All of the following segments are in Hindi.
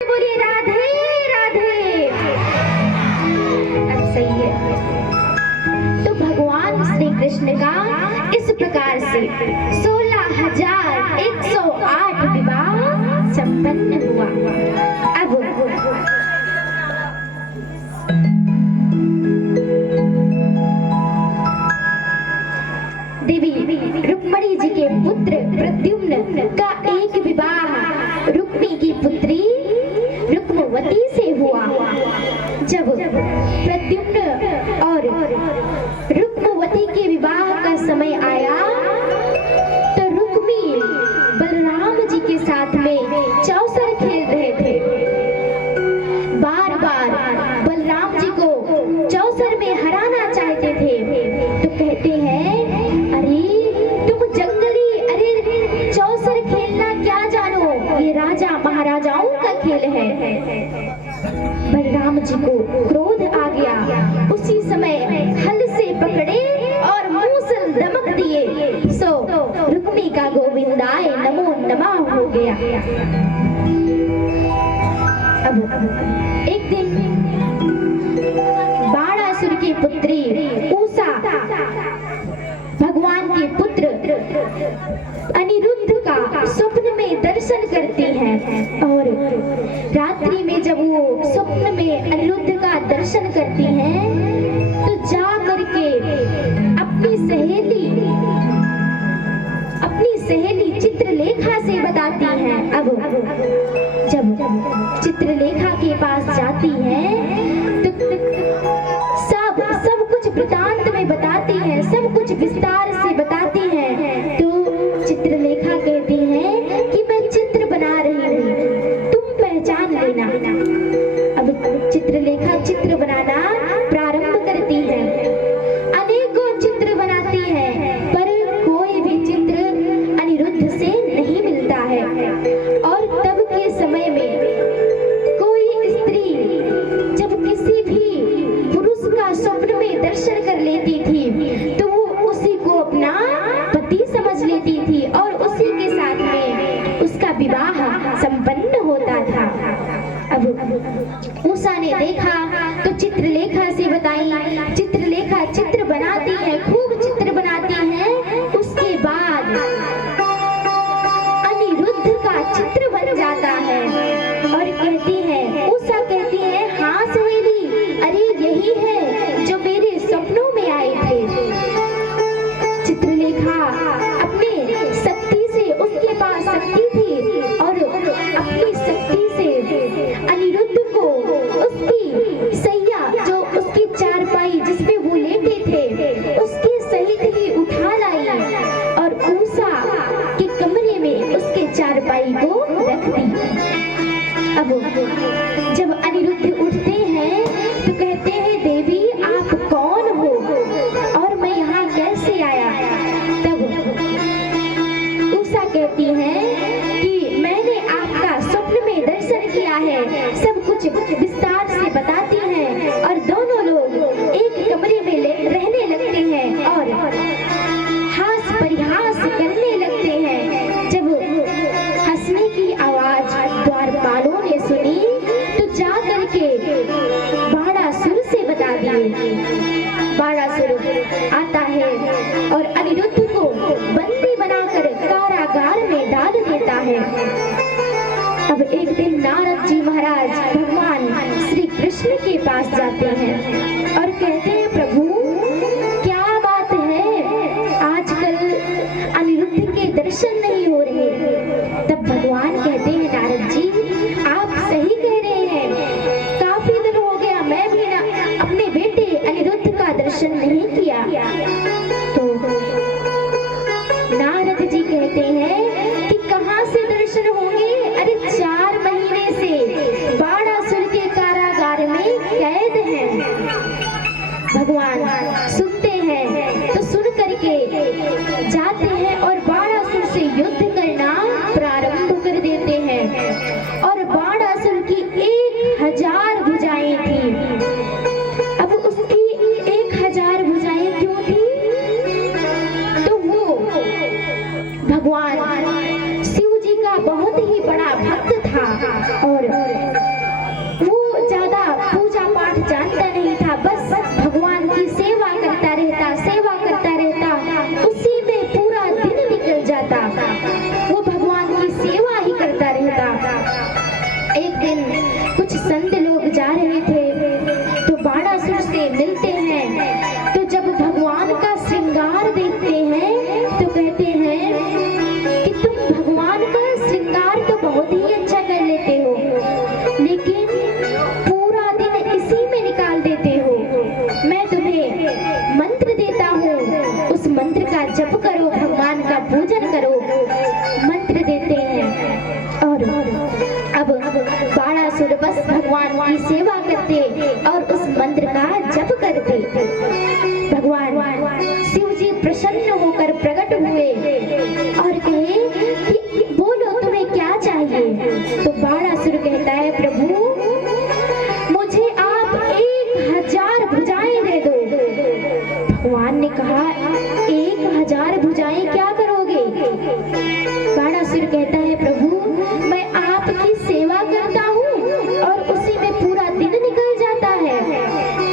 बोलिए राधे राधे। अब सही है। तो भगवान श्री कृष्ण का इस प्रकार से 16,108 विवाह संपन्न हुआ। अब देवी रुक्मणी जी के पुत्र प्रद्युम्न का एक विवाह रुक्मी की पुत्री रुक्मवती से हुआ। जब प्रद्युम्न और रुक्मवती के विवाह का समय आया तो रुक्मी बलराम जी के साथ में चौसर खेल रहे थे। बार बार बलराम जी को चौसर में हराना चाहते थे। तो कहते हैं, ये राजा महाराजाओं का खेल है। बलराम जी को क्रोध आ गया। उसी समय हल से पकड़े और मूसल दमक दिए। सो रुक्मी का गोविंदाय नमो नमः हो गया। अब एक दिन बाणासुर की पुत्री उषा भगवान के पुत्र अनिरुद्ध का स्वप्न में दर्शन करती हैं। और रात्रि में जब वो स्वप्न में अनिरुद्ध का दर्शन करती हैं तो जा करके अपनी सहेली चित्रलेखा से बताती हैं। अब जब चित्रलेखा के पास जाती हैं तो सब कुछ वृतांत में बताती हैं, सब कुछ विस्तार से बताती हैं। तो चित्रलेखा कहती हैं कि मैं चित्र बना रही हूँ, तुम पहचान लेना। अब चित्रलेखा चित्र बनाना प्रारंभ करती है। अनेकों चित्र बनाती है पर कोई भी चित्र अनिरुद्ध से नहीं मिलता है। और तब के समय में कोई स्त्री जब किसी भी पुरुष का स्वप्न में दर्शन कर लेती थी तो वो उसी को अपना पति समझ लेती थी और उसी के साथ में उसका विवाह संपन्न होता था। अब उषा ने देखा तो चित्रलेखा से बताई। चित्रलेखा चित्र बनाती है, खूब चित्र बनाती है। उसके बाद अनिरुद्ध का चित्र बन जाता है और कहती है, उषा कहती है, हाँ सहेली, अरे यही है जो मेरे सपनों में आए थे। चित्रलेखा अपने शक्ति से, उसके पास शक्ति थी और अपनी शक्ति से अनिरुद्ध को उसकी सैया, जो उसकी चारपाई जिसपे वो लेटे थे, उसके सहित ही उठा लाई और उषा के कमरे में उसके चारपाई को रख दी। अब जब अनिरुद्ध उठते हैं तो कहते हैं, देवी आप कौन हो और मैं यहाँ कैसे आया? तब उषा कहती है कि मैंने आपका स्वप्न में दर्शन किया है। सब कुछ विस्तार से बताती हैं और दोनों लोग एक कमरे में रहने लगते हैं और हास परिहास करने लगते हैं। जब हंसने की आवाज द्वारपालों ने सुनी तो जा करके बाणासुर से बता दिए। बाणासुर आता है और अनिरुद्ध को बंदी बनाकर कारागार में डाल देता है। अब एक दिन नारद जी महाराज भगवान श्री कृष्ण के पास जाते हैं और कहते हैं, प्रभु क्या बात है, आजकल अनिरुद्ध के दर्शन नहीं हो रहे। तब भगवान कहते हैं, नारद जी आप सही कह रहे हैं, काफी दिन हो गया मैं भी ना अपने बेटे अनिरुद्ध का दर्शन नहीं किया। तो नारद जी कहते हैं कि कहाँ से दर्शन होंगे? अरे 4 महीने से बाणासुर के कारागार में कैद हैं। संत लोग जा रहे थे तो बाणासुर से मिलते हैं। तो जब भगवान का श्रृंगार देखते हैं तो कहते हैं कि तुम भगवान का श्रृंगार तो बहुत ही अच्छा कर लेते हो, लेकिन पूरा दिन इसी में निकाल देते हो। मैं तुम्हें मंत्र देता हूँ, उस मंत्र का जप करो, भगवान का पूजन करो। मंत्र देते हैं और अब बाणासुर बस भगवान की सेवा करते और उस मंत्र का जप करते। भगवान शिव जी प्रसन्न होकर प्रकट हुए और कहे कि बोलो तुम्हें क्या चाहिए। तो बाणासुर कहता है प्रभु मुझे आप 1000 भुजाएं दे दो। भगवान ने कहा 1000 भुजाएं क्या करोगे? बाणासुर कहता है प्रभु मैं आपकी सेवा करता हूँ और उसी में पूरा दिन निकल जाता है।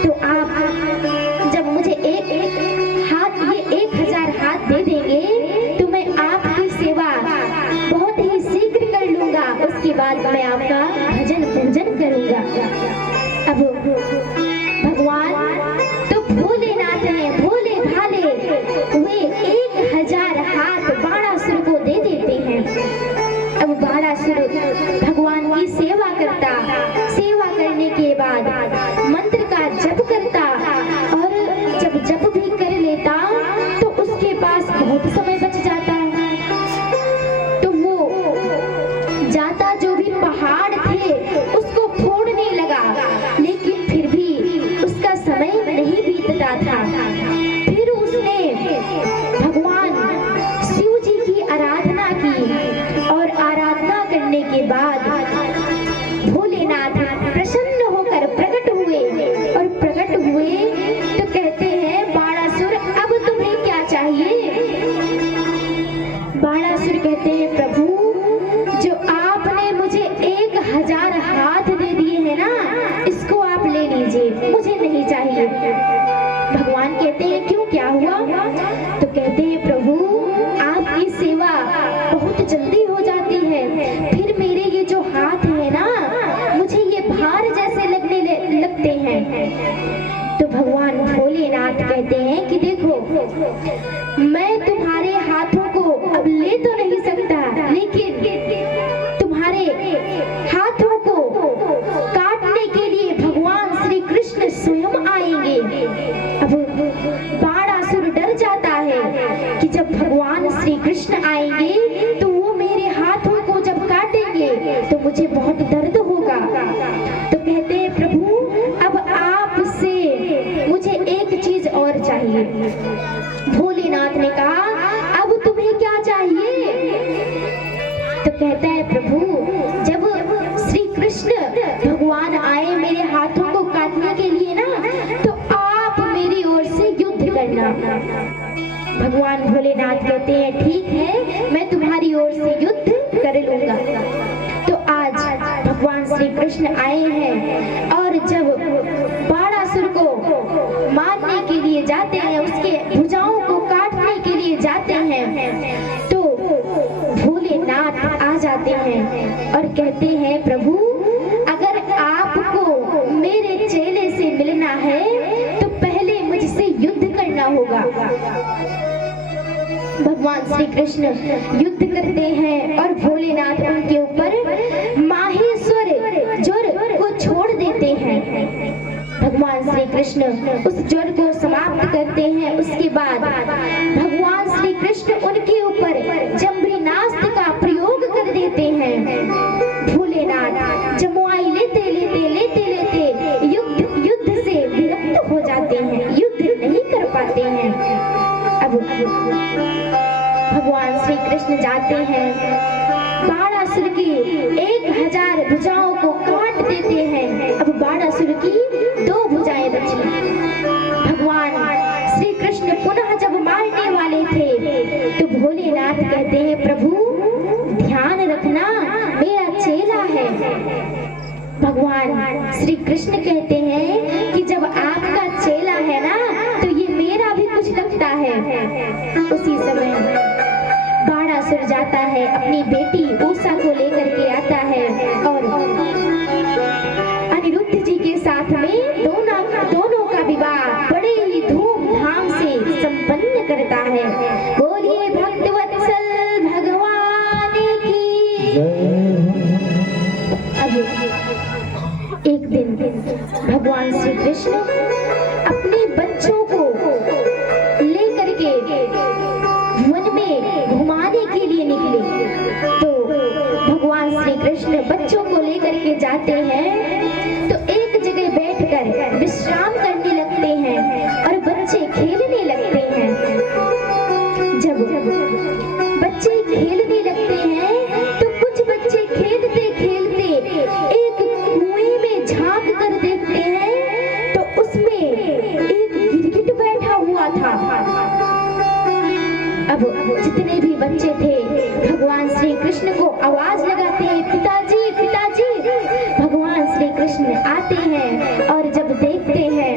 तो आप जब मुझे एक हाथ ये 1000 हाथ दे देंगे तो मैं आपकी सेवा बहुत ही शीघ्र कर लूंगा, उसके बाद मैं आपका भजन पूजन करूंगा। अब भगवान तो भोलेनाथ हैं, भोले भाले, वे 1000 हाथ बाणासुर को दे देते हैं। अब बाणासुर भगवान की सेवा करता, सेवा करने के बाद मंत्र का जप करता और जब जप भी कर लेता तो उसके पास बहुत समय बच जाता। तो वो जाता जो भी पहाड़ थे उसको फोड़ने लगा, लेकिन फिर भी उसका समय नहीं बीतता था। फिर उसने भगवान शिव जी की आराधना की और आराधना करने के बाद भोलेनाथ प्रसन्न होकर प्रकट हुए और प्रकट हुए तो कहते हैं बाणासुर अब तुम्हें क्या चाहिए? बाणासुर कहते हैं प्रभु जो आपने मुझे 1000 हाथ दे दिए हैं ना, इसको आप ले लीजिए, मुझे नहीं चाहिए। भगवान कहते हैं क्यों, क्या हुआ? तो कहते हैं प्रभु आपकी सेवा बहुत जल्दी हो जाती है, फिर मेरे ये जो हाथ है ना मुझे ये भार जैसे लगते हैं। तो भगवान भोलेनाथ कहते हैं कि देखो मैं तुम्हारे हाथों को अब ले तो नहीं सकता, लेकिन तुम्हारे हाथों को काटने के लिए भगवान श्री कृष्ण स्वयं आएंगे। अब बाणासुर डर जाता है कि जब भगवान श्री कृष्ण आएंगे तो वो मेरे हाथों को जब काटेंगे तो मुझे बहुत दर्द होगा। तो कहते हैं प्रभु अब आपसे मुझे एक चीज और चाहिए। भोलेनाथ ने कहा अब तुम्हें क्या चाहिए? तो कहता है प्रभु जब श्री कृष्ण भगवान आए मेरे हाथों को काटने के लिए ना तो आप मेरी ओर से युद्ध करना। भगवान भोलेनाथ कहते हैं ठीक है मैं तुम्हारी ओर से युद्ध कर लूंगा। तो आज भगवान श्री कृष्ण आए हैं और जब बाणासुर को मारने के लिए जाते हैं, उसके भुजाओं को काटने के लिए जाते हैं तो भोलेनाथ आ जाते हैं और कहते हैं प्रभु अगर आपको मेरे चेले से मिलना है तो पहले मुझसे युद्ध करना होगा। भगवान श्री कृष्ण युद्ध करते हैं और भोलेनाथ उनके ऊपर माहेश्वर ज्वर को छोड़ देते हैं। भगवान श्री कृष्ण उस ज्वर को समाप्त करते हैं। उसके बाद भगवान श्री कृष्ण उनके ऊपर जम्बीनास्त्र का प्रयोग कर देते हैं। भोलेनाथ जमुआई लेते लेते लेते लेते युद्ध से विरक्त हो जाते हैं, युद्ध नहीं कर पाते हैं। अब भगवान श्री कृष्ण जाते हैं, बाणासुर की 1000 भुजाओं को काट देते हैं। अब बाणासुर की 2 भुजाएं बची। भगवान श्री कृष्ण पुनः जब मारने वाले थे तो भोलेनाथ कहते हैं प्रभु ध्यान रखना मेरा चेला है। भगवान श्री कृष्ण कहते हैं कि जब आपका चेला है ना तो ये मेरा भी कुछ लगता है। उसी समय बाणासुर जाता है, अपनी बेटी उषा को लेकर के आता है और एक दिन भगवान श्री कृष्ण अपने बच्चों को लेकर के वन में घुमाने के लिए निकले। तो भगवान श्री कृष्ण बच्चों को लेकर के जाते हैं तो एक जगह बैठकर विश्राम करने लगते हैं और बच्चे खेलने लगते हैं। जब बच्चे खेलने लगते हैं तो कुछ बच्चे खेलते खेलते एक कुएं में झांक कर देखते हैं तो उसमें एक गिरगिट बैठा हुआ था। अब जितने भी बच्चे थे भगवान श्री कृष्ण को आवाज लगाते हैं, पिताजी पिताजी। भगवान श्री कृष्ण आते हैं और जब देखते हैं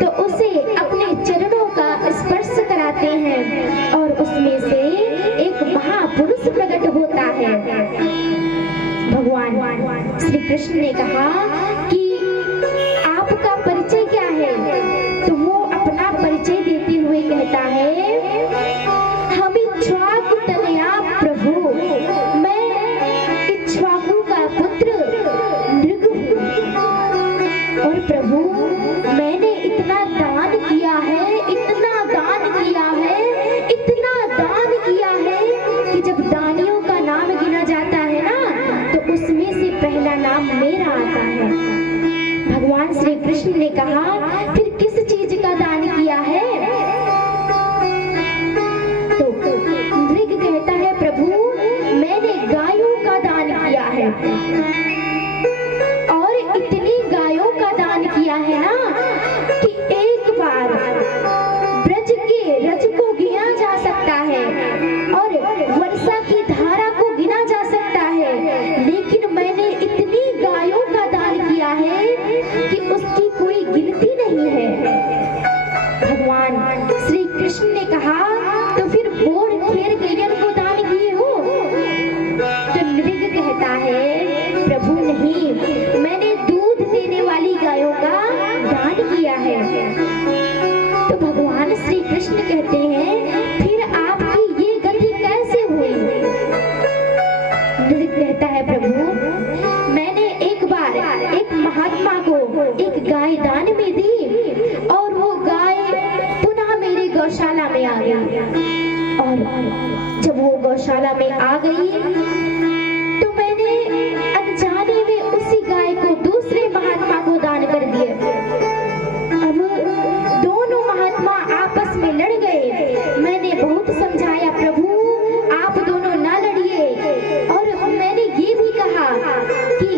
तो उसे अपने चरणों का स्पर्श कराते हैं और उसमें से एक महापुरुष प्रकट होता है। भगवान श्री कृष्ण ने कहा कि आपका परिचय क्या है? तो वो अपना परिचय देते हुए कहता है, हम इक्ष्वाकु तनया प्रभु, मैं इक्ष्वाकु का पुत्र नृग हूँ। और प्रभु मैंने इतना दान किया है, इतना दान किया है, इतना दान किया है कि जब दानियों का नाम गिना जाता है ना तो उसमें से पहला नाम मेरा आता है। भगवान श्री कृष्ण ने कहा, फिर किस चीज का दान किया है? तो नृग कहता है, प्रभु मैंने गायों का दान किया है और इतनी गायों का दान किया है ना कि एक बार ब्रज के रज को गिना जा सकता है और वर्षा की धारा को गिना जा सकता है, लेकिन मैंने इतनी गायों का दान किया है कि उसकी कोई गिनती नहीं है। भगवान श्री कृष्ण ने कहा, तो फिर बोर खेर गैयन को दान किए हो? तो नृग कहता है, प्रभु नहीं, मैंने दूध देने वाली गायों का दान किया है। तो भगवान श्री कृष्ण कहते हैं, फिर आपकी ये गति कैसे हुई? नृग कहता है, प्रभु मैंने एक बार एक महात्मा को एक गाय दान में दी और वो गाय पुनः मेरी गौशाला में आ गई। और जब वो गौशाला में आ गई तो मैंने अनजाने में उसी गाय को दूसरे महात्मा को दान कर दिया। अब दोनों महात्मा आपस में लड़ गए। मैंने बहुत समझाया, प्रभु आप दोनों ना लड़िए, और मैंने ये भी कहा कि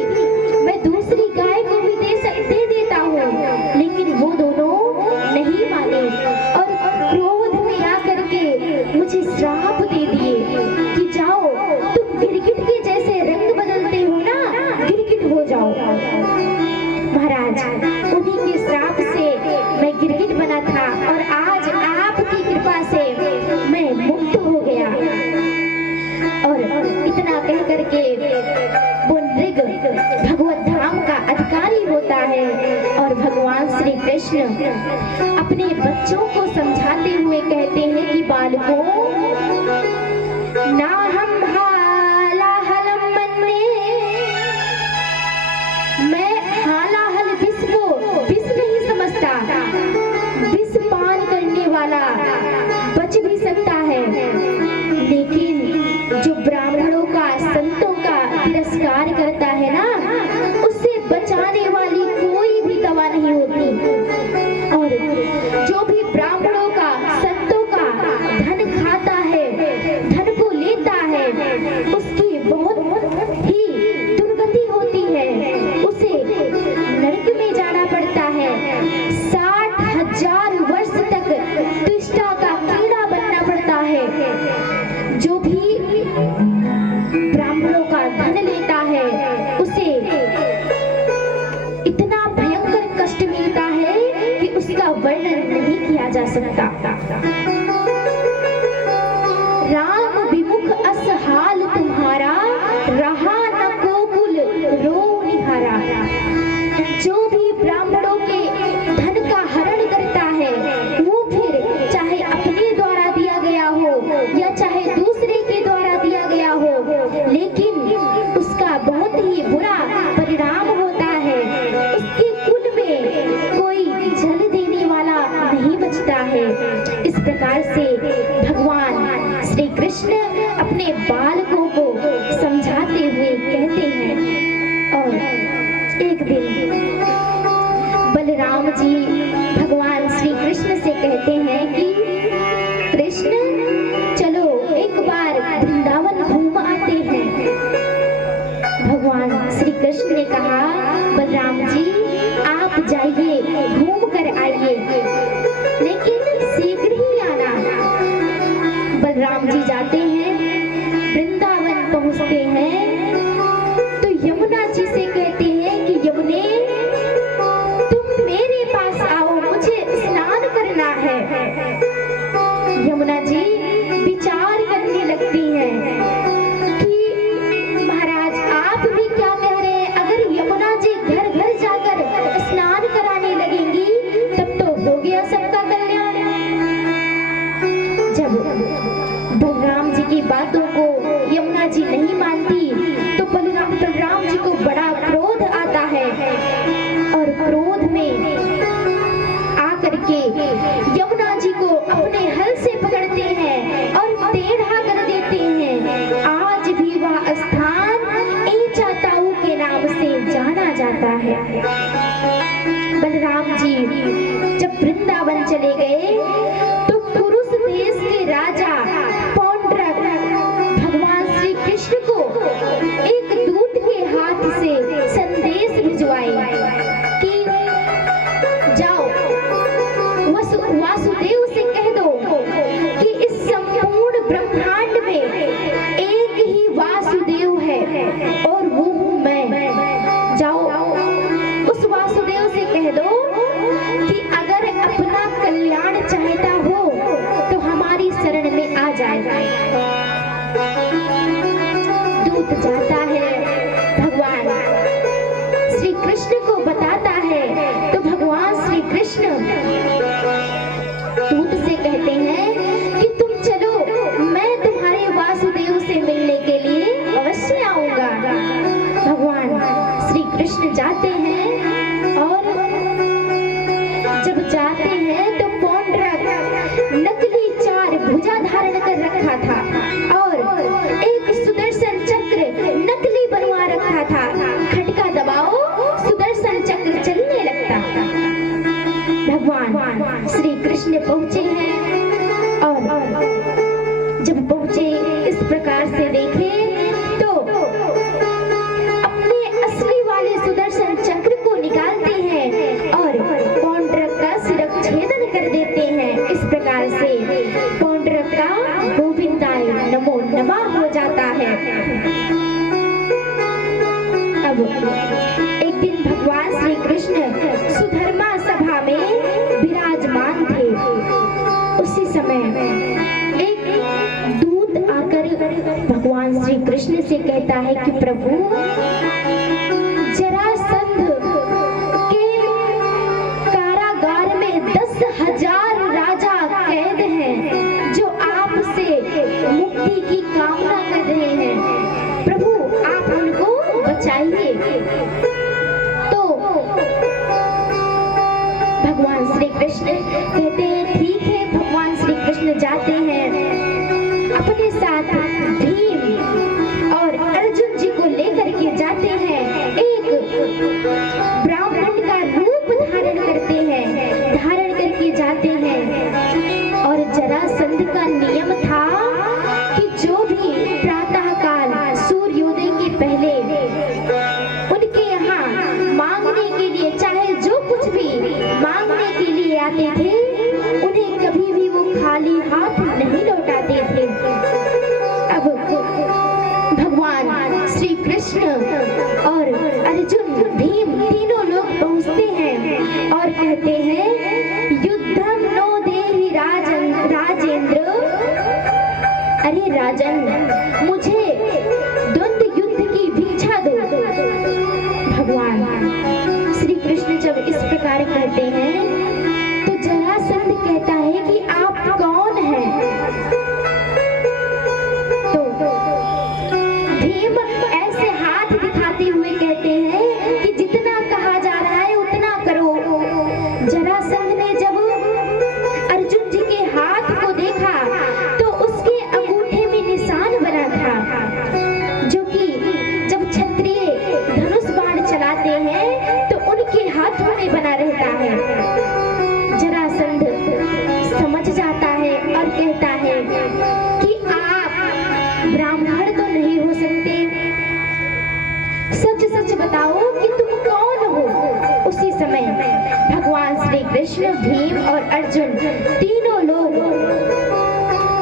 मैं दूसरी गाय को भी दे देता हूँ, लेकिन वो दोनों नहीं माने और क्रोध में आकर के मुझे श्राप दे दिए कि जाओ तुम गिरगिट के जैसे रंग बदलते हो ना, गिरगिट हो जाओ। महाराज उन्हीं के श्राप से मैं गिरगिट बना था और आज आपकी कृपा से मैं मुक्त हो गया। और इतना कह करके वो नृग भगवत धाम का अधिकारी होता है और भगवान श्री कृष्ण अपने बच्चों को समझाते हुए कहते हैं कि बालकों, ना हम हालाहलम मन्ने, मैं हालाहल विष को विष नहीं समझता। विष पान करने वाला बच भी सकता है, लेकिन जो ब्राह्मणों का संतों का तिरस्कार करता है ना, उससे बचाने वाली कोई भी दवा नहीं होती। और जो भी ब्राह्मणों का संतों का धन खाता है, धन को लेता है, उसकी बहुत ही दुर्गति होती है, उसे नरक में जाना पड़ता है। 60,000 वर्ष तक तिष्ठा का कीड़ा बनना पड़ता है। जो भी ब्राह्मणों का धन लेता है उसे इतना भयंकर कष्ट मिलता है कि उसका वर्णन नहीं किया जा सकता। राम विमुख अस हाल तुम्हारा, रहा न कोकुल रो निहारा। जो भी ब्राह्मणों के धन का हरण करता है वो फिर चाहे अपने द्वारा दिया गया हो या चाहे दूसरे के द्वारा दिया गया हो, लेकिन उसका बहुत ही बुरा परिणाम जाता है। बलराम जी जब वृंदावन चले गए तो पुरुष देश के राजा पौंड्रक भगवान श्री कृष्ण को एक दूत के हाथ से संदेश भिजवाए कि जाओ वासुदेव से कह दो कि इस संपूर्ण ब्रह्मांड में एक ही वासुदेव है और वो हूँ मैं। जाओ उस वासुदेव से कह दो कि अगर अपना कल्याण चाहता हो तो हमारी शरण में आ जाए। दूत जाता है, भगवान श्री कृष्ण को बताता है तो भगवान श्री कृष्ण दूत से कहते हैं कि तुम चलो, मैं तुम्हारे वासुदेव से मिलने के लिए अवश्य आऊंगा। भगवान श्री कृष्ण जाते हैं और जब जाते हैं तो पौंड्रक नकली 4 भुजा धारण कर रखा था और एक सुदर्शन चक्र नकली बनवा रखा था। खटका दबाओ, सुदर्शन चक्र चलने लगता। भगवान श्री कृष्ण पहुंचे हैं और जब पहुंचे इस प्रकार से देखे तो अपने असली वाले सुदर्शन चक्र को निकालते हैं और पौंड्रक का शिरच्छेदन कर देते हैं। इस प्रकार से पौंड्रक का गोविंदाय नमो नमः हो जाता है। अब एक दिन भगवान श्री कृष्ण सुधर्मा सभा में विराजमान थे। उसी समय एक दूत आकर भगवान श्री कृष्ण से कहता है कि प्रभु, जरासंध के कारागार में 10,000 राजा कैद हैं जो आपसे मुक्ति की कामना कर रहे हैं। प्रभु आप उनको बचाइए। तो भगवान श्री कृष्ण कहते हैं ठीक है। भगवान श्री कृष्ण जाते हैं, अपने साथ भीम और अर्जुन जी को लेकर के जाते हैं। एक ब्राह्मण का रूप धारण करते हैं, धारण करके जाते हैं। और जरासंध का नियम था कि जो भी प्रातः काल सूर्योदय के पहले उनके यहाँ मांगने के लिए, चाहे जो कुछ भी मांगने के लिए आते थे, उन्हें कभी भी वो खाली हाथ नहीं लौटाते थे। अब भगवान श्री कृष्ण और अर्जुन भीम तीनों लोग पहुंचते हैं और कहते हैं युद्धम नो देहि राजेंद्र। अरे राजन, मुझे द्वंद्व युद्ध की भिक्षा दो। भगवान श्री कृष्ण जब इस प्रकार कहते हैं तो जरासंध कहता है कि आप कौन हैं? तो भीम ऐसे हाथ दिखाते हुए कहते हैं कि जितना कहा जा रहा है उतना करो। जरासंध ने जब अर्जुन जी के हाथ को देखा तो उसके अंगूठे में निशान बना था, जो कि जब क्षत्रिय धनुष बाण चलाते हैं तो उनके हाथों में बना रहता है। जरासंध समझ जाता है और कहता है कि आप ब्राह्मण तो नहीं हो सकते, सच सच बताओ कि तुम कौन हो। उसी समय भगवान श्री कृष्ण, भीम और अर्जुन तीनों लोग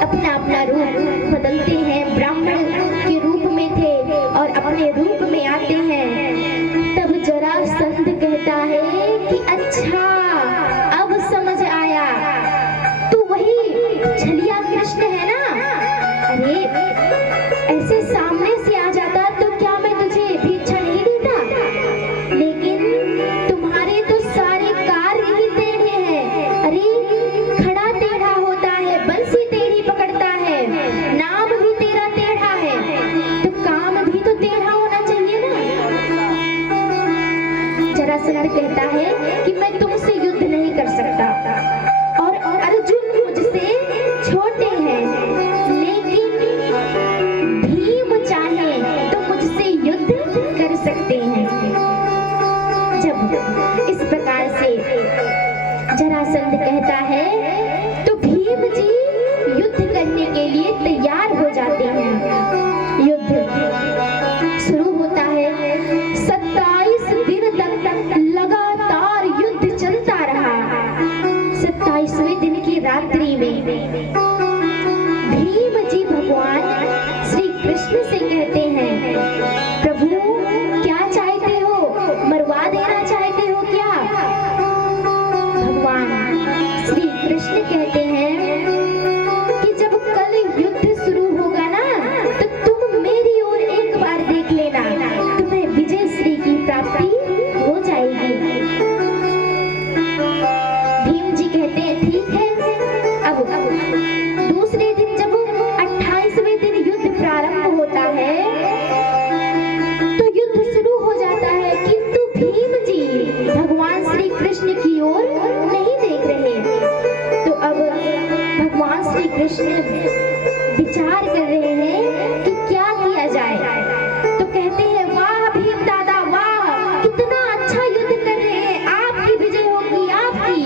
अपना अपना रूप बदलते हैं। ब्राह्मण के रूप में थे और अपने रूप में आते हैं। तब जरासंध कहता है कि अच्छा अब समझ आया, तू वही छलिया कृष्ण है ना। अरे ऐसे सामने से आ जाता तो क्या मैं तुझे भिक्षा नहीं देता, लेकिन तुम्हारे तो सारे कार्य ही टेढ़े हैं। अरे खड़ा टेढ़ा होता है, बंसी टेढ़ी पकड़ता है, नाम भी तेरा टेढ़ा है, तो काम भी तो टेढ़ा होना चाहिए ना। जरासंध कहता है कि मैं तुमसे युद्ध नहीं कर सकता और अर्जुन मुझसे छोटे हैं, लेकिन भीम चाहे तो मुझसे युद्ध कर सकते हैं। इस प्रकार से जरासंध कहता है तो भीम जी युद्ध करने के लिए तैयार हो जाते हैं। युद्ध शुरू होता है। 27 दिन तक लगातार युद्ध चलता रहा। 27वें दिन की रात्रि में भीम जी भगवान श्री कृष्ण से कहते हैं, प्रभु क्या चाहते हो, मरवा देना चाहते हो क्या? भगवान श्री कृष्ण कहते हैं कि जब कल युद्ध शुरू होगा ना तो तुम मेरी ओर एक बार देख लेना, तुम्हें विजय श्री की प्राप्ति हो जाएगी। भीम जी कहते हैं ठीक है। अब दूसरे दिन जब 28वें दिन युद्ध प्रारंभ होता है तो युद्ध शुरू हो जाता है, किंतु भीम जी भगवान श्री कृष्ण की ओर नहीं देख रहे। तो अब भगवान श्री कृष्ण विचार कर रहे हैं कि क्या किया जाए। तो कहते हैं वाह भीम दादा वाह, कितना अच्छा युद्ध कर रहे हैं, आपकी विजय होगी आपकी।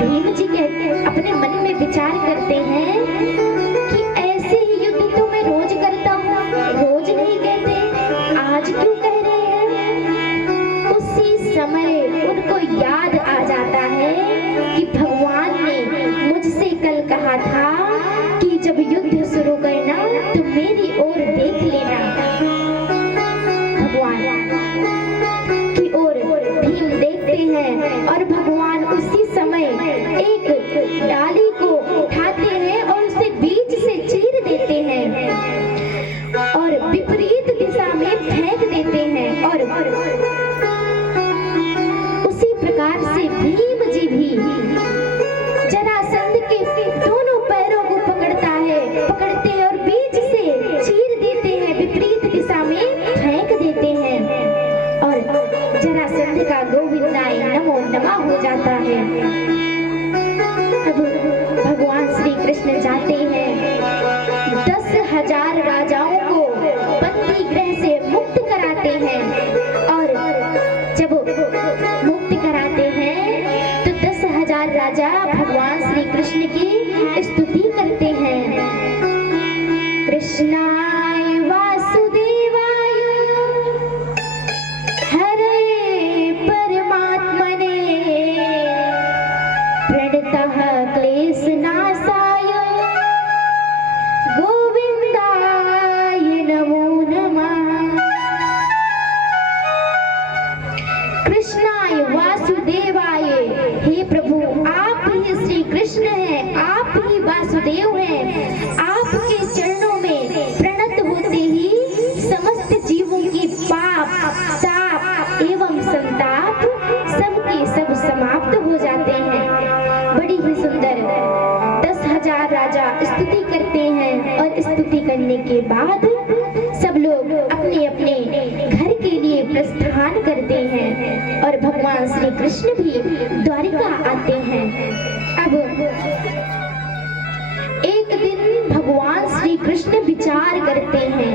भीम जी कहते हैं, अपने मन में विचार करते हैं कि ऐसे ही युद्ध तो मैं रोज करता हूँ, रोज नहीं कहते, आज क्यों कह रहे हैं? उसी समय उनको याद आ जाता है कि भगवान ने मुझसे कल कहा था कि जब युद्ध शुरू करना तो मेरी ओर देख लेना। भगवान की ओर भीम देखते हैं और भगवान उसी समय एक डाली को उठाते हैं और उसे बीच से चीर देते हैं और विपरीत दिशा में फेंक देते हैं। और उसी प्रकार से भीम जी भी जरासंध के दोनों पैरों को पकड़ते हैं और बीच से चीर देते हैं, विपरीत दिशा में फेंक देते हैं और जरासंध का गोविंदाय नमो नमः हो जाता है। अब भगवान श्री कृष्ण जाते हैं, 10,000 राजाओं को बंदी गृह से मुक्त कराते हैं और जब मुक्त कराते हैं तो 10,000 राजा भगवान श्री कृष्ण की स्तुति करते हैं। कृष्णाय वासुदेवाय हरे परमात्मने प्रणतः क्लेशनाशाय गोविंदाय नमो नमः। कृष्णाय वासुदेवाय, हे प्रभु आप ही श्री कृष्ण हैं, आप ही वासुदेव हैं। आपके चरणों में प्रणत होते ही समस्त जीवों की पाप ताप एवं संताप सबके सब समाप्त हो जाते हैं। बड़ी ही सुंदर 10,000 राजा स्तुति करते हैं और स्तुति करने के बाद सब लोग अपने अपने घर के लिए प्रस्थान करते हैं और भगवान श्री कृष्ण भी द्वारिका आते हैं। अब एक दिन भगवान श्री कृष्ण विचार करते हैं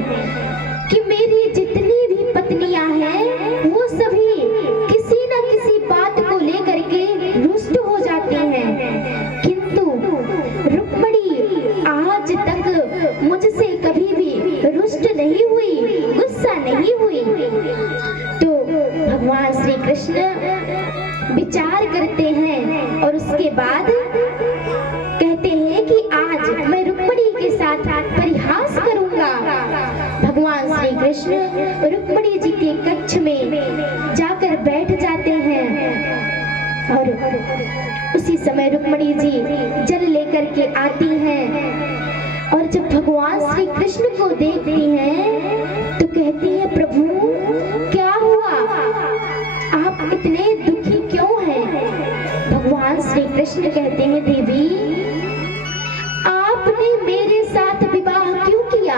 कि मेरी जितनी भी पत्नियां हैं वो सभी किसी न किसी बात को लेकर के रुष्ट हो जाती हैं, किंतु रुक्मिणी आज तक मुझसे कभी भी रुष्ट नहीं हुई, गुस्सा नहीं हुई। तो भगवान श्री कृष्ण विचार करते हैं और उसके बाद कहते हैं कि आज मैं रुक्मिणी के साथ परिहास करूंगा। भगवान श्री कृष्ण रुक्मिणी जी के कक्ष में जाकर बैठ जाते हैं और उसी समय रुक्मिणी जी जल लेकर के आती हैं और जब भगवान श्री कृष्ण को देखती हैं तो कहती है प्रभु क्या हुआ, आप इतने दुखी क्यों हैं? भगवान श्री कृष्ण कहते हैं देवी आपने मेरे साथ विवाह क्यों किया?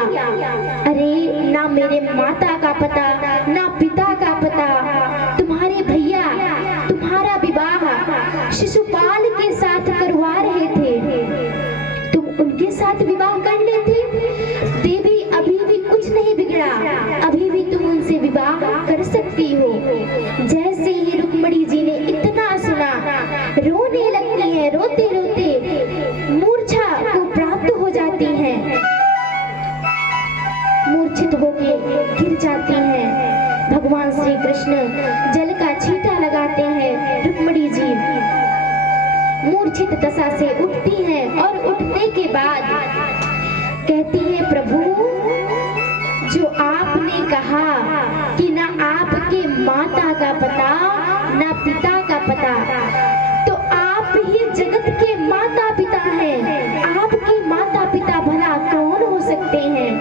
अरे ना मेरे माता का पता ना पिता का पता, तुम्हारे भैया तुम्हारा विवाह शिशुपाल के साथ करवा रहे थे, तुम उनके साथ विवाह कर लेते। देवी अभी भी कुछ नहीं बिगड़ा, अभी भी तुम उनसे विवाह कर सकती हो। जैसे कृष्ण जल का छींटा लगाते हैं। रुक्मिणी जी मूर्छित दशा से उठती हैं और उठने के बाद कहती है, प्रभु जो आपने कहा कि ना आपके माता का पता ना पिता का पता, तो आप ही जगत के माता पिता हैं। आपके माता पिता भला कौन हो सकते हैं?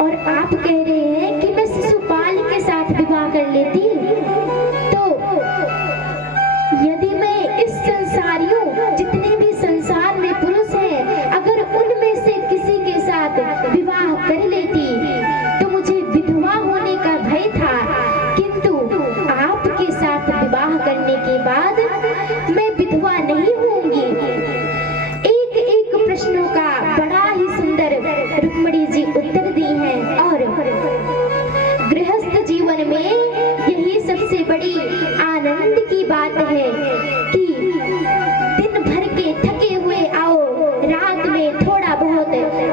और आप कह रहे हैं कि मैं शिशुपाल के साथ विवाह कर लेती। तो यदि मैं इस संसारियों, जितने भी संसार में पुरुष हैं, अगर उनमें से किसी के साथ विवाह कर लेती तो मुझे विधवा होने का भय था, किंतु आपके साथ विवाह करने के बाद मैं विधवा नहीं होंगी। एक एक प्रश्नों का बड़ा ही सुंदर रुक्मिणी जी उत्तर दी हैं। और गृहस्थ जीवन में यही सबसे बड़ी आनंद की बात है कि दिन भर के थके हुए आओ, रात में थोड़ा बहुत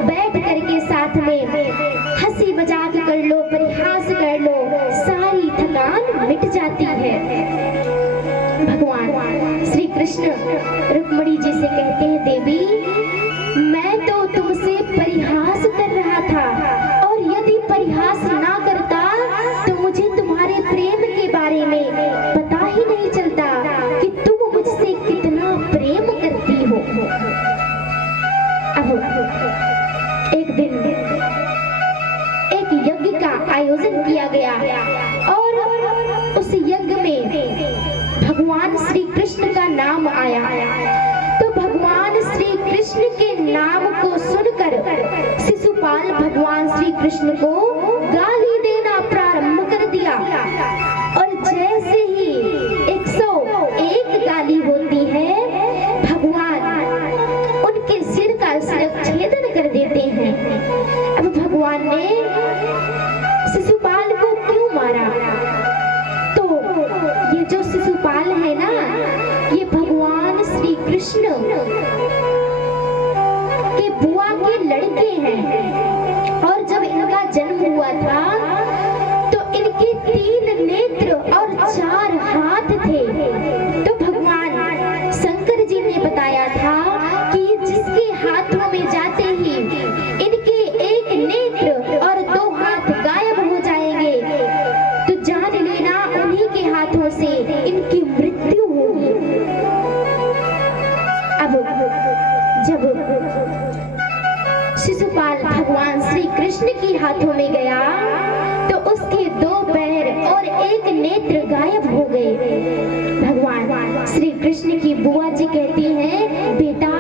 बैठ करके साथ में हंसी मजाक कर लो, परिहास कर लो, सारी थकान मिट जाती है। भगवान श्री कृष्ण रुक्मिणी जी से कहते हैं, देवी मैं तो तुमसे परिहास कर रहा था, और यदि परिहास ना करता तो मुझे तुम्हारे प्रेम के बारे में पता ही नहीं चलता कि तुम मुझसे कितना प्रेम करती हो। अब एक दिन एक यज्ञ का आयोजन किया गया और उस यज्ञ में भगवान श्री कृष्ण का नाम आया। तो भगवान श्री कृष्ण के नाम को सुनकर शिशुपाल भगवान श्री कृष्ण को गाली देना प्रारंभ कर दिया। और जैसे ही 101 गाली होती है, भगवान उनके सिर का छेदन कर देते हैं। अब भगवान ने शिशुपाल को क्यों मारा? तो ये जो शिशुपाल है ना, ये भगवान श्री कृष्ण के बुआ के लड़के हैं। और जब इनका जन्म हुआ था तो इनके 3 नेत्र और 4 हाथ थे। तो भगवान शंकर जी ने बताया था कि जिसके हाथों में जाते ही इनके 1 नेत्र और 2 हाथ गायब हो जाएंगे, तो जान लेना उन्हीं के हाथों से इनकी मृत्यु होगी। अब जब शिशुपाल भगवान श्री कृष्ण के हाथों में गया तो उसके 2 पैर और 1 नेत्र गायब हो गए। भगवान श्री कृष्ण की बुआ जी कहती हैं, बेटा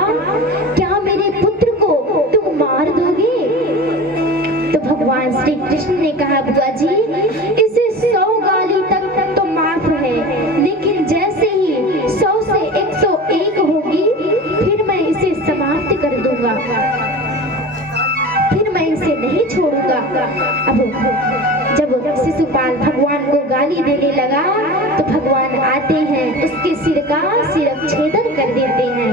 क्या मेरे पुत्र को तुम मार दोगे? तो भगवान श्री कृष्ण ने कहा, बुआ जी इसे 100 गाली तक तो माफ है, लेकिन जैसे ही 100 से 101 होगी फिर मैं इसे समाप्त कर दूंगा, फिर मैं इसे नहीं छोड़ूंगा। अब जब शिशुपाल भगवान को गाली देने लगा तो भगवान आते हैं, उसके सिर का छेदन कर देते हैं।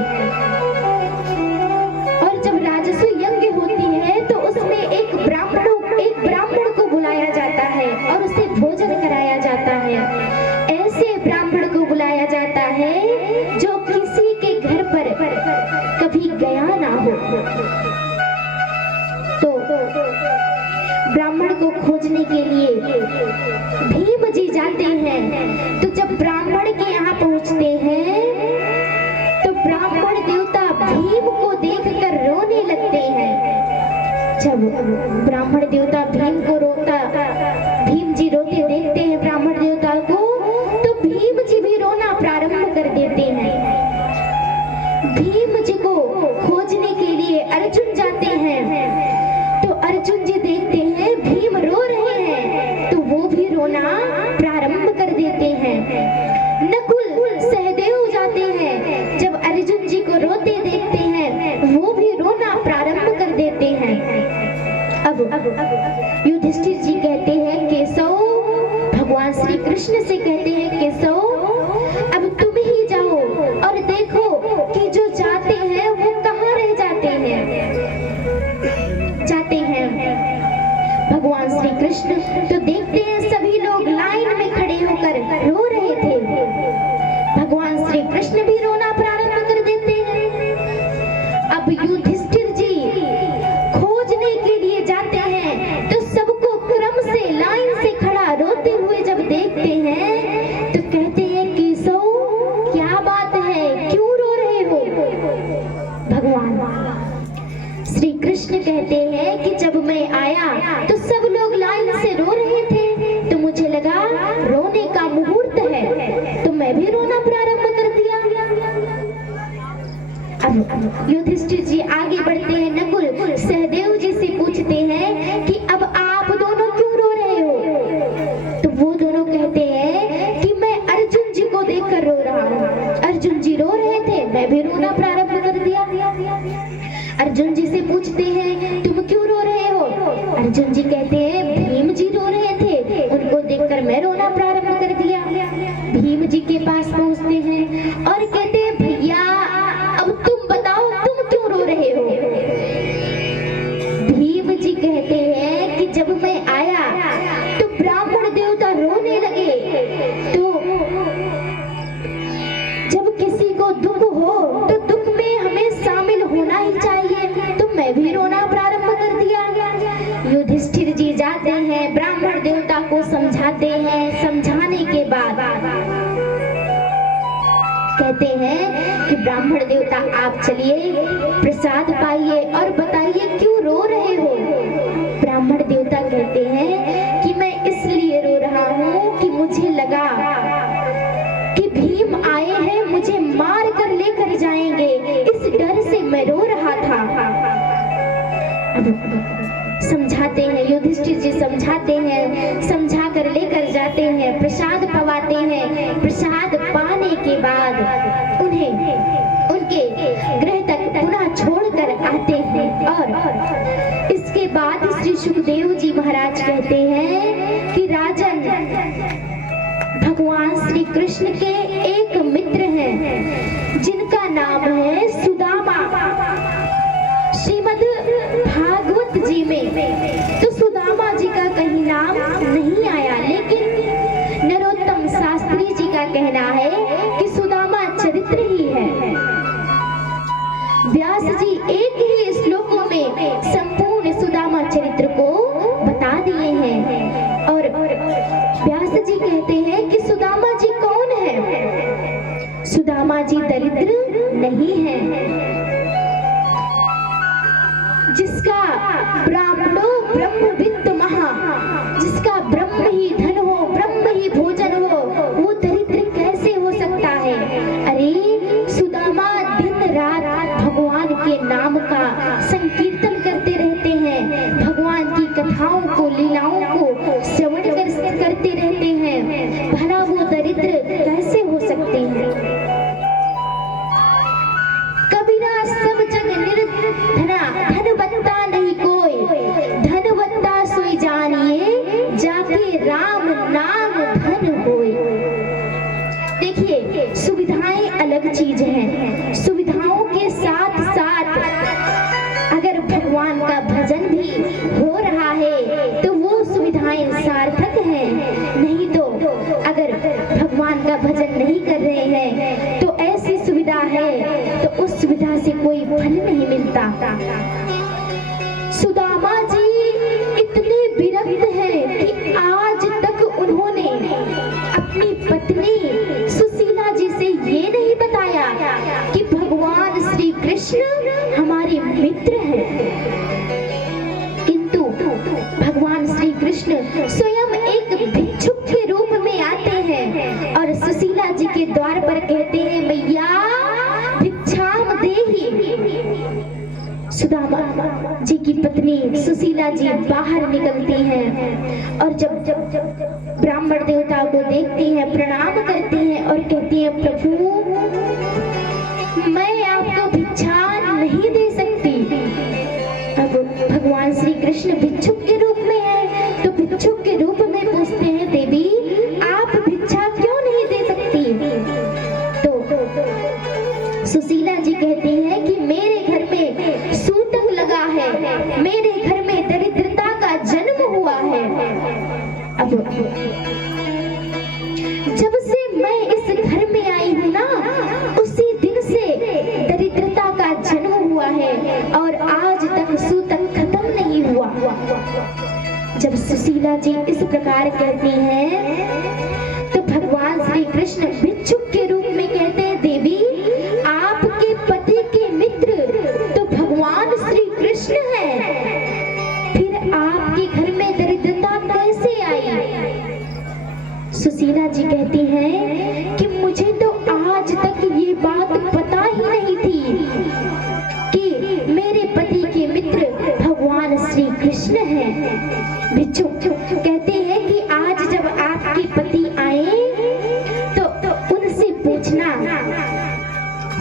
और जब राजस्व यज्ञ होती है तो उसमें एक ब्राह्मण को बुलाया जाता है और उसे भोजन कराया जाता है। ऐसे ब्राह्मण को बुलाया जाता है जो किसी के घर पर कभी गया ना हो। तो ब्राह्मण को खोजने के लिए भीम जी जाते हैं। तो जब ब्राह्मण के यहाँ पहुंचते हैं तो ब्राह्मण देवता भीम को देखकर रोने लगते हैं। जब ब्राह्मण देवता भीम जी रोते देखते हैं ब्राह्मण देवता को, तो भीम जी भी रोना प्रारंभ कर देते हैं। भीम जी को खोजने के लिए अर्जुन जाते हैं। तो अर्जुन जी देखते हैं भीम रो रहे हैं, तो वो भी रोना प्रारंभ कर देते हैं। नकुल सहदेव जाते हैं, जब अर्जुन जी को रोते देखते हैं वो भी रोना प्रारंभ कर देते हैं। अब युधिष्ठिर जी कहते हैं, केशव तो कहते हैं केशव क्या बात है, क्यों रो रहे हो? भगवान श्री कृष्ण कहते हैं कि जब मैं आया तो सब लोग लाइन से रो रहे थे, तो मुझे लगा रोने का मुहूर्त है, तो मैं भी रोना प्रारंभ कर दिया। अब युधिष्ठिर जी आगे बढ़ते हैं, नकुल सहदेव जी से पूछते हैं कि अब आप दोनों क्यों रो रहे हो? तो वो दोनों कहते हैं कि मैं अर्जुन जी को देखकर रो रहा हूँ। अर्जुन जी रो रहे थे, मैं भी रोना प्रारंभ कर दिया। अर्जुन जी से पूछते हैं तुम क्यों रो रहे हो? अर्जुन जी कहते हैं भीम जी रो रहे थे, उनको देखकर मैं रोना प्रारंभ कर दिया। भीम जी के पास पहुंचते हैं और कहते हैं भैया अब तुम बताओ तुम क्यों रो रहे हो? भीम जी कहते हैं कि जब मैं आया तो ब्राह्मण देवता रोने लगे, तो जब किसी को दुख हो तो दुख में हमें शामिल होना ही चाहिए, तो मैं भी रोना प्रारंभ कर दिया। युधिष्ठिर जी जाते हैं, ब्राह्मण देवता को समझाते हैं, समझाने के बाद कहते हैं कि ब्राह्मण देवता आप चलिए प्रसाद पाइए और बताइए क्यों रो रहे हो? ब्राह्मण देवता कहते हैं कि मैं इसलिए रो रहा हूँ कि मुझे लगा कि भीम आए हैं, मुझे मार कर लेकर जाएंगे, इस डर से मैं रो रहा था। समझाते हैं, युधिष्ठिर जी समझाते हैं, समझा कर लेकर जाते हैं, प्रसाद पवाते हैं। प्रसाद पाने के बाद उन्हें उनके गृह तक पुनः छोड़कर आते हैं। और इसके बाद श्री सुखदेव जी महाराज कहते हैं कि राजन, भगवान श्री कृष्ण के एक मित्र हैं जिनका नाम है सुदामा। श्रीमद् भागवत जी में तो सुदामा जी का कहीं नाम नहीं आया, लेकिन नरोत्तम शास्त्री जी का कहना है कि सुदामा चरित्र ही है। व्यास जी एक ही श्लोकों में संपूर्ण सुदामा चरित्र को बता दिए हैं। और व्यास जी कहते हैं कि सुदामा जी कौन है? सुदामा जी दरिद्र नहीं है, जिसका ब्राह्मणो ब्रह्मवित्त महा, जिसका ब्रह्म ही धन हो, ब्रह्म ही भोजन हो, वो दरिद्र कैसे हो सकता है? अरे सुदामा दिन रात भगवान के नाम का संकीर्तन करते रहते हैं, भगवान की कथाओं को, लीलाओं को श्रवण करते रहते हैं, भला वो दरिद्र कैसे हो सकते हैं? कबीरा सब जग निर्धना, धनवत्ता नहीं कोई, धनवत्ता सोई जानिए, जाके राम नाम धन होए। देखिए सुविधाएं अलग चीज हैं, सुविधाओं के साथ साथ अगर भगवान का भजन भी हो रहा है तो वो सुविधाएं सार्थक हैं, नहीं तो अगर भगवान का भजन नहीं कर रहे हैं तो ऐसी सुविधा है तो उस सुविधा से कोई फल नहीं मिलता। सुदामा जी इतने विरक्त हैं कि आज तक उन्होंने अपनी पत्नी सुशीला जी से ये नहीं बताया कि भगवान श्री कृष्ण हमारे मित्र हैं, किंतु भगवान श्री कृष्ण स्वयं एक भिक्षुक के रूप में आते हैं और सुशीला जी के द्वार पर कहते हैं मैया भिक्षाम देहि। सुदामा जी की पत्नी सुशीला जी बाहर निकलती हैं और जब ब्राह्मण देवता को देखती हैं, प्रणाम करती हैं और कहती हैं प्रभु मैं आपको भिक्षा नहीं दे सकती। अब भगवान श्री कृष्ण भिक्षुक के रूप में है तो भिक्षुक के रूप में पूछते हैं देवी आप भिक्षा क्यों नहीं दे सकती? तो सुशीला जी कहती है कि मेरे घर में सूतक लगा है, मेरे घर में दरिद्रता का जन्म हुआ है। अब जब से मैं इस घर में आई हूँ ना, उसी दिन से दरिद्रता का जन्म हुआ है और आज तक सूतक खत्म नहीं हुआ। जब सुशीला जी इस प्रकार कहती हैं तो भगवान श्री कृष्ण भिक्षुक के रूप में कहते हैं, देवी आपके पति के मित्र तो भगवान श्री कृष्ण हैं, फिर आपके घर में दरिद्रता कैसे आई? सुशीला जी कहती हैं कि मुझे तो आज तक ये बात पता ही नहीं थी कि मेरे पति के मित्र भगवान श्री कृष्ण हैं। भिक्षुक कहते हैं कि आज जब आपके पति आए तो उनसे पूछना।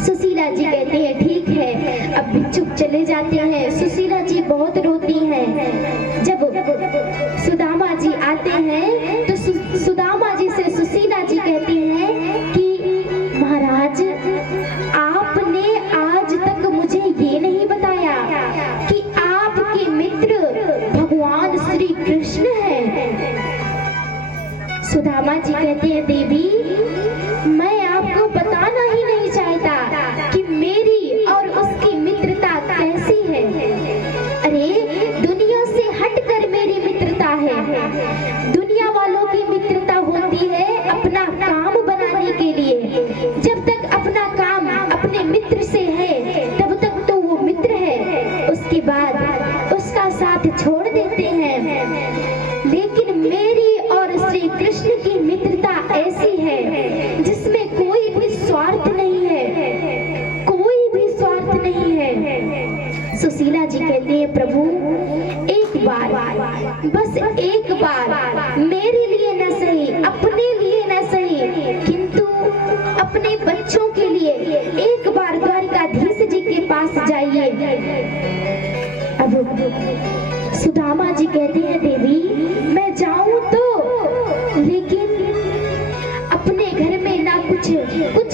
सुशीला जी कहते हैं ठीक है। अब भिक्षुक चले जाते हैं। सुशीला जी बहुत रोती हैं। जब सुदामा जी आते हैं तो सुदामा जी से सुशीला जी कहती हैं कि महाराज आपने आज तक मुझे ये नहीं बताया कि आपके मित्र भगवान श्री कृष्ण हैं। सुदामा जी कहते हैं देवी मैं आपको बताना ही नहीं चाहता कि मेरी और उसकी मित्रता कैसी है। अरे दुनिया से हटकर मेरी मित्रता है। दुनिया वालों की मित्रता होती है अपना काम बनाने के लिए। जब तक अपना काम अपने मित्र से है तब तक तो वो मित्र है, उसके बाद उसका साथ छोड़ देते हैं। लेकिन मेरी और श्री कृष्ण की मित्रता ऐसी है जिसमें कोई भी स्वार्थ नहीं है, कोई भी स्वार्थ नहीं है। सुशीला जी कहती है प्रभु एक बार, बस एक बार मेरे लिए न सही, अपने लिए न सही, किंतु अपने बच्चों के लिए एक बार द्वारिकाधीश जी के पास जाइए। अब सुदामा जी कहते हैं देवी मैं जाऊं तो, लेकिन अपने घर में ना कुछ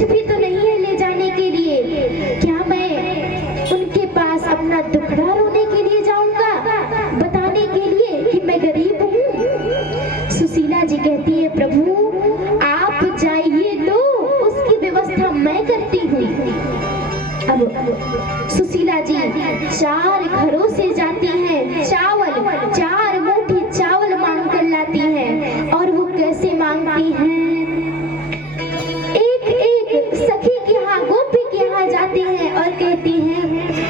भी तो नहीं है ले जाने के लिए। क्या मैं उनके पास अपना दुखड़ा रोने के लिए जाऊंगा, बताने के लिए कि मैं गरीब हूँ? सुशीला जी कहती है प्रभु आप जाइए तो उसकी व्यवस्था मैं करती हूँ। अब सुशीला जी 4 घरों से जाती हैं, चावल 4 मुट्ठी चावल मांग कर लाती हैं। और वो कैसे मांगती हैं? एक एक सखी के यहाँ, गोपी के यहाँ जाती हैं और कहती हैं